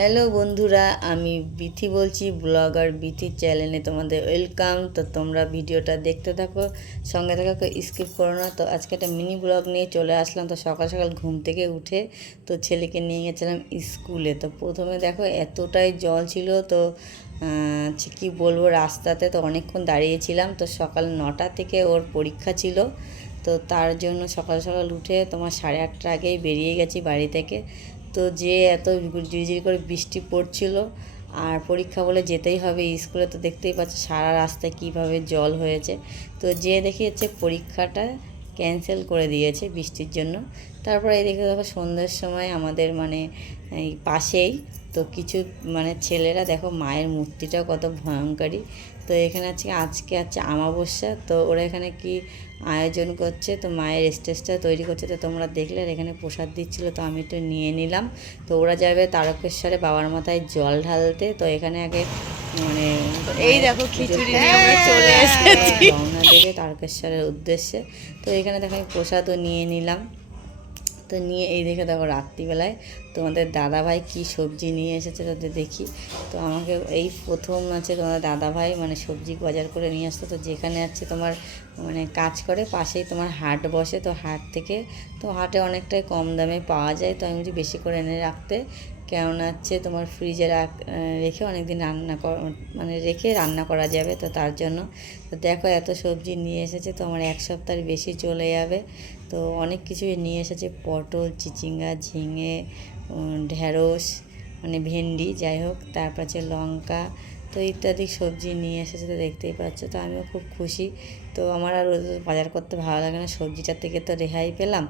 Hello বন্ধুরা, আমি বিথি বলছি, ব্লগার বিথি চ্যানেলে তোমাদের ওয়েলকাম। তো তোমরা ভিডিওটা দেখতে থাকো, সঙ্গে থাকো স্কিপ করো না। তো আজকে একটা মিনি ব্লগ নিয়ে চলে আসলাম। তো সকাল সকাল ঘুম থেকে উঠে তো ছেলেকে নিয়ে গেছিলাম স্কুলে। তো প্রথমে দেখো, এতটাই জল ছিল তো কি বলব, রাস্তাতে তো অনেকক্ষণ দাঁড়িয়েছিলাম। তো সকাল নটা থেকে ওর পরীক্ষা ছিল। তো তার জন্য সকাল সকাল উঠে তোমার সাড়ে আটটার আগেই বেরিয়ে গেছি বাড়ি থেকে। তো যে এত ঝিরিঝিরি করে বৃষ্টি পড়ছিল, আর পরীক্ষা বলে যেতেই হবে স্কুলে তো দেখতেই পাচ্ছ সারা রাস্তায় কীভাবে জল হয়েছে। তো যে দেখি হচ্ছে পরীক্ষাটা ক্যান্সেল করে দিয়েছে বৃষ্টির জন্য। তারপরে এদিকে দেখো সন্ধ্যের সময় আমাদের মানে এই পাশেই তো কিছু মানে ছেলেরা দেখো মায়ের মূর্তিটাও কত ভয়ঙ্করী। তো এখানে আজকে আজকে আছে আমাবস্যা তো ওরা এখানে কি আয়োজন করছে? তো মায়ের স্টেজটা তৈরি করছে তো তোমরা দেখলে আর এখানে প্রসাদ দিচ্ছিল তো আমি তো নিয়ে নিলাম। তো ওরা যাবে তারকেশ্বরে বাবার মাথায় জল ঢালতে তো এখানে আগে মানে এই দেখো খিচুড়ি নিয়ে আমরা চলে এসেছি। দেবে তারকেশ্বরের উদ্দেশ্যে। তো এখানে দেখো, আমি প্রসাদও নিয়ে নিলাম। তো নিয়ে এই দেখে দেখো রাত্রিবেলায় তোমাদের দাদাভাই কি সবজি নিয়ে এসেছে তাদের দেখি। তো আমাকে এই প্রথম আছে তোমাদের দাদাভাই মানে সবজি বাজার করে নিয়ে আসতো। তো যেখানে আছে তোমার মানে কাজ করে, পাশেই তোমার হাট বসে। তো হাট থেকে, তো হাটে অনেকটাই কম দামে পাওয়া যায়। তো আমি বেশি করে এনে রাখতে। কেননা হচ্ছে তোমার ফ্রিজে রাখ অনেক দিন রান্না কর মানে রেখে রান্না করা যাবে তো তার জন্য। তো দেখো এত সবজি নিয়ে এসেছে তো আমার এক সপ্তাহের বেশি চলে যাবে। তো অনেক কিছুই নিয়ে এসেছে পটল চিচিঙ্গা ঝিঙে উম, ঢ্যাঁড়স মানে ভেন্ডি যাই হোক তারপর আছে লঙ্কা তো ইত্যাদি সবজি নিয়ে এসেছে তো দেখতেই পাচ্ছ। তো আমিও খুব খুশি। তো আমার আর বাজার করতে ভালো লাগে না সবজিটার থেকে তো রেহাই পেলাম।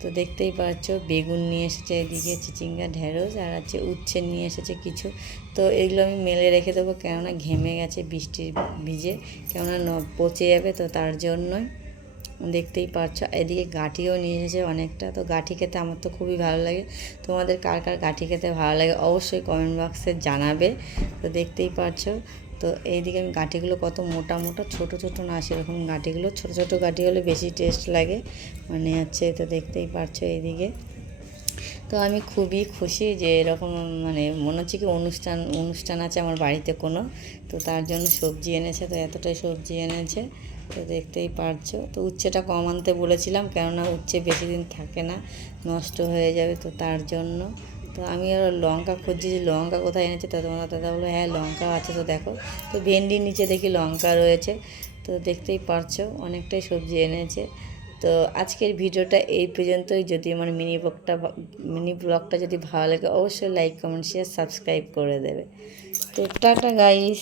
তো দেখতেই পাচ্ছ, বেগুন নিয়ে এসেছে এদিকে, চিচিঙ্গা ঢ্যাঁড়স আর আছে উচ্ছে নিয়ে এসেছে কিছু। তো এগুলো আমি মেলে রেখে দেবো, কেননা ঘেমে গেছে বৃষ্টির ভিজে, কেননা পচে যাবে তো তার জন্যই। দেখতেই পাচ্ছ, এদিকে গাঠিও নিয়ে এসেছে অনেকটা, তো গাঠি খেতে আমার তো খুবই ভালো লাগে। তোমাদের কার কার গাঠি খেতে ভালো লাগে অবশ্যই কমেন্ট বক্সে জানাবে। তো দেখতেই পাচ্ছ তো এইদিকে আমি গাঠিগুলো কত মোটা মোটা, ছোট ছোট না সেরকম গাঠিগুলো। ছোট ছোট গাঠি হলে বেশি টেস্ট লাগে। মানে হচ্ছে তো দেখতেই পাচ্ছ এইদিকে। তো আমি খুবই খুশি যে এরকম মানে মনে হচ্ছে কি অনুষ্ঠান অনুষ্ঠান আছে আমার বাড়িতে কোনো। তো তার জন্য সবজি এনেছে, তো এতটাই সবজি এনেছে, তো দেখতেই পারছ। তো উচ্ছেটা কম আনতে বলেছিলাম, কেননা উচ্ছে বেশি দিন থাকে না, নষ্ট হয়ে যাবে তো তার জন্য। তো আমি আর লঙ্কা খুঁজছি যে লঙ্কা কোথায় এনেছে, তো তোমার দাদা বলল হ্যাঁ লঙ্কা আছে তো দেখো। তো ভেন্ডির নিচে দেখি লঙ্কা রয়েছে। তো দেখতেই পারছ, অনেকটাই সবজি এনেছে। তো আজকের ভিডিওটা এই পর্যন্তই। যদি আমার মিনি ব্লগটা মিনি ব্লগটা যদি ভালো লাগে, অবশ্যই লাইক কমেন্ট শেয়ার সাবস্ক্রাইব করে দেবে। তো টাটা গাইস